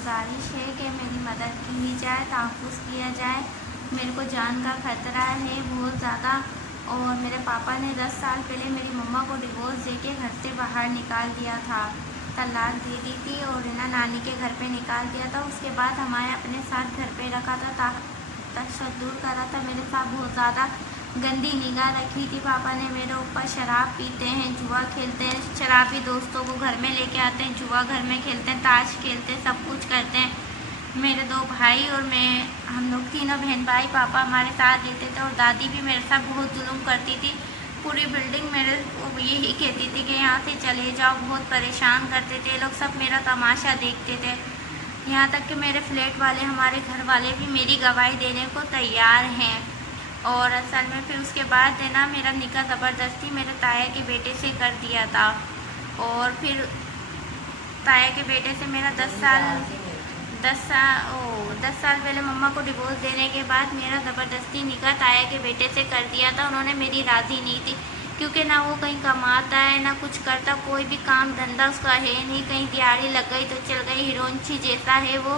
गुजारिश है कि मेरी मदद की जाए, तहफ़्फ़ुज़ किया जाए। मेरे को जान का ख़तरा है बहुत ज़्यादा। और मेरे पापा ने 10 साल पहले मेरी मम्मा को डिवोर्स देके घर से बाहर निकाल दिया था, तलाक दे दी थी और है ना नानी के घर पे निकाल दिया था। उसके बाद हमारे अपने साथ घर पे रखा था, तशद्दुद करा था मेरे साथ, बहुत ज़्यादा गंदी निगाह रखी थी पापा ने मेरे ऊपर। शराब पीते हैं, जुआ खेलते हैं, शराबी दोस्तों को घर में लेके आते हैं, जुआ घर में खेलते हैं, ताश खेलते हैं, सब कुछ करते हैं। मेरे 2 भाई और मैं, हम लोग तीनों बहन भाई पापा हमारे साथ रहते थे। और दादी भी मेरे साथ बहुत जुल्म करती थी। पूरी बिल्डिंग मेरे को यही कहती थी कि यहाँ से चले जाओ, बहुत परेशान करते थे लोग, सब मेरा तमाशा देखते थे। यहाँ तक कि मेरे फ्लैट वाले, हमारे घर वाले भी मेरी गवाही देने को तैयार हैं। और असल में फिर उसके बाद है ना मेरा निकाह ज़बरदस्ती मेरे ताया के बेटे से कर दिया था। और फिर ताया के बेटे से मेरा 10 साल पहले मम्मा को डिवोर्स देने के बाद मेरा ज़बरदस्ती निकाह ताया के बेटे से कर दिया था। उन्होंने मेरी राज़ी नहीं थी, क्योंकि ना वो कहीं कमाता है ना कुछ करता, कोई भी काम धंधा उसका है नहीं। कहीं दिहाड़ी लग गई तो चल गई, हीरोइनची जैसा है वो,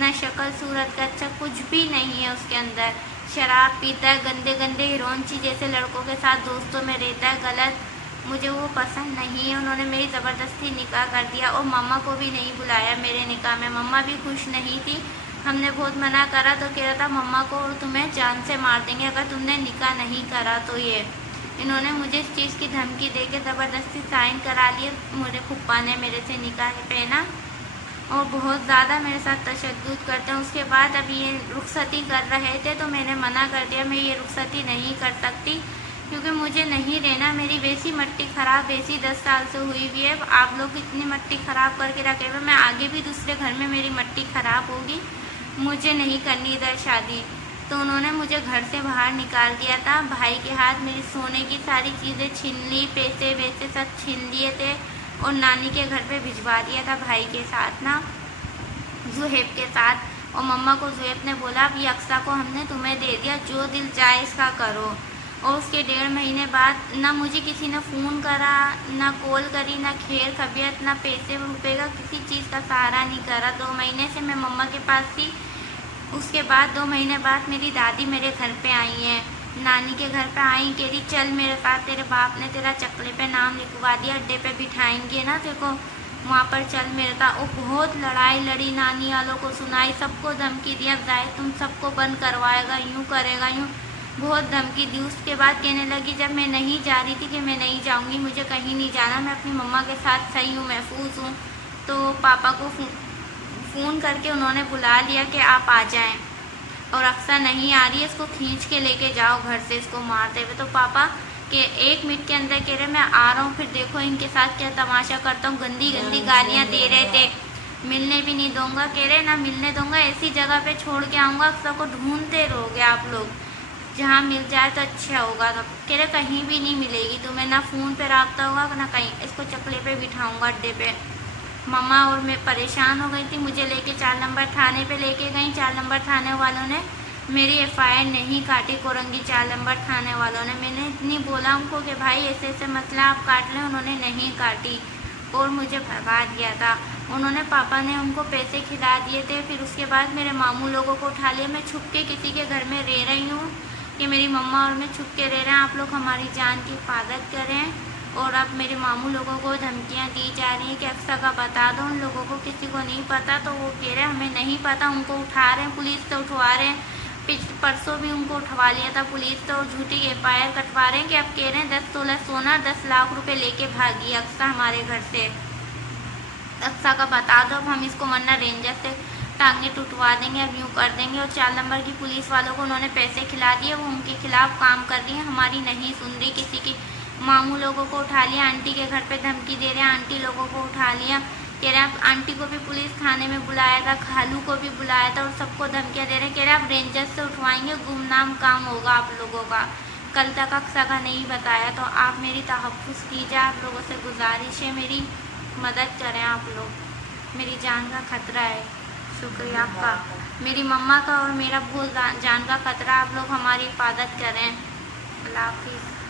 ना शक्ल सूरत का अच्छा कुछ भी नहीं है उसके अंदर। शराब पीता है, गंदे गंदे हीरोइनची जैसे लड़कों के साथ दोस्तों में रहता है, गलत। मुझे वो पसंद नहीं है। उन्होंने मेरी ज़बरदस्ती निकाह कर दिया और मम्मा को भी नहीं बुलाया मेरे निकाह में। मम्मा भी खुश नहीं थी। हमने बहुत मना करा तो कह रहा था मम्मा को और तुम्हें जान से मार देंगे अगर तुमने निकाह नहीं करा तो। ये इन्होंने मुझे इस चीज़ की धमकी दे के ज़बरदस्ती साइन करा लिए। मेरे फूफा ने मेरे से निकाह पहना और बहुत ज़्यादा मेरे साथ तशद्दुद करते हैं। उसके बाद अब ये रुखसती कर रहे थे तो मैंने मना कर दिया, मैं ये रुखसती नहीं कर सकती, क्योंकि मुझे नहीं रहना। मेरी वैसी मिट्टी ख़राब वैसी 10 साल से हुई हुई है। आप लोग इतनी मिट्टी ख़राब करके रखे हुए, मैं आगे भी दूसरे घर में मेरी मिट्टी ख़राब होगी। मुझे नहीं करनी इधर शादी। तो उन्होंने मुझे घर से बाहर निकाल दिया था। भाई के हाथ मेरी सोने की सारी चीज़ें छीन ली, पैसे वैसे सब छीन लिए थे और नानी के घर पे भिजवा दिया था भाई के साथ ना, जुहेब के साथ। और मम्मा को जुहेब ने बोला अब ये अक्सा को हमने तुम्हें दे दिया, जो दिल चाहे इसका करो। और उसके 1.5 महीने बाद ना मुझे किसी ने फ़ोन करा, ना कॉल करी, ना खैर खबियत, ना पैसे रुपए का किसी चीज़ का सहारा नहीं करा। 2 महीने से मैं मम्मा के पास थी। उसके बाद 2 महीने बाद मेरी दादी मेरे घर पे आई हैं, नानी के घर पे आई, कह रही चल मेरे साथ, तेरे बाप ने तेरा चकले पे नाम लिखवा दिया, अड्डे पे बिठाएंगे ना तेरे को, वहाँ पर चल मेरे साथ। वो बहुत लड़ाई लड़ी, नानी वालों को सुनाई, सबको धमकी दिया, जाए तुम सबको बंद करवाएगा, यूँ करेगा, यूँ बहुत धमकी दी। उसके बाद कहने लगी जब मैं नहीं जा रही थी कि मैं नहीं जाऊँगी, मुझे कहीं नहीं जाना, मैं अपनी मम्मा के साथ सही हूँ, महफूज हूँ। तो पापा को फ़ोन करके उन्होंने बुला लिया कि आप आ जाएं, और अक्सर नहीं आ रही है, इसको खींच के लेके जाओ घर से, इसको मारते हुए। तो पापा के 1 मिनट के अंदर कह रहे मैं आ रहा हूँ, फिर देखो इनके साथ क्या तमाशा करता हूँ। गंदी गंदी गालियाँ दे रहे थे, मिलने भी नहीं दूंगा, कह रहे ना मिलने दूंगा, ऐसी जगह पे छोड़ के आऊँगा, अक्सर को ढूंढते रहोगे आप लोग, जहाँ मिल जाए तो अच्छा होगा। तो कह रहे कहीं भी नहीं मिलेगी तुम्हें, ना फ़ोन पे रब्ता होगा ना कहीं, इसको चकले पे बिठाऊँगा अड्डे पे। मम्मा और मैं परेशान हो गई थी, मुझे लेके 4 नंबर थाने पे लेके गई। 4 नंबर थाने वालों ने मेरी FIR नहीं काटी, कोरंगी 4 नंबर थाने वालों ने। मैंने इतनी बोला उनको कि भाई ऐसे ऐसे मसला आप काट लें, उन्होंने नहीं काटी और मुझे भगा दिया था। उन्होंने, पापा ने उनको पैसे खिला दिए थे। फिर उसके बाद मेरे मामू लोगों को उठा लिया। मैं छुप के किसी के घर में रह रही हूँ कि मेरी मम्मा और मैं छुप के रह रहे हैं, आप लोग हमारी जान की हिफाजत करें। और अब मेरे मामू लोगों को धमकियां दी जा रही हैं कि अक्सा का बता दो, उन लोगों को किसी को नहीं पता। तो वो कह रहे हैं हमें नहीं पता, उनको उठा रहे हैं, पुलिस से उठवा रहे हैं। परसों भी उनको उठवा लिया था पुलिस से और झूठी FIR कटवा रहे हैं कि अब कह रहे हैं 10 तोला सोना 10 लाख रुपए लेके भागी अक्सा हमारे घर से। अक्सा का बता दो, अब हम इसको वरना रेंजर से टांगे टूटवा देंगे, अब यूँ कर देंगे। और 4 नंबर की पुलिस वालों को उन्होंने पैसे खिला दिए, वो उनके खिलाफ काम कर रही है, हमारी नहीं सुन रही किसी की। मामू लोगों को उठा लिया, आंटी के घर पे धमकी दे रहे हैं, आंटी लोगों को उठा लिया, कह रहे हैं आंटी को भी पुलिस थाने में बुलाया था, खालू को भी बुलाया था और सबको धमकियाँ दे रहे हैं। कह रहे हैं आप रेंजर से उठवाएंगे, गुमनाम काम होगा आप लोगों का। कल तक अक्सा का नहीं बताया, तो आप मेरी तहफ़्फ़ुज़ कीजिए, आप लोगों से गुजारिश है, मेरी मदद करें आप लोग, मेरी जान का ख़तरा है। शुक्रिया आपका, मेरी मम्मा का और मेरा बहुत जान का ख़तरा, आप लोग हमारी हिफाजत करें। अल्लाह हाफ़िज़।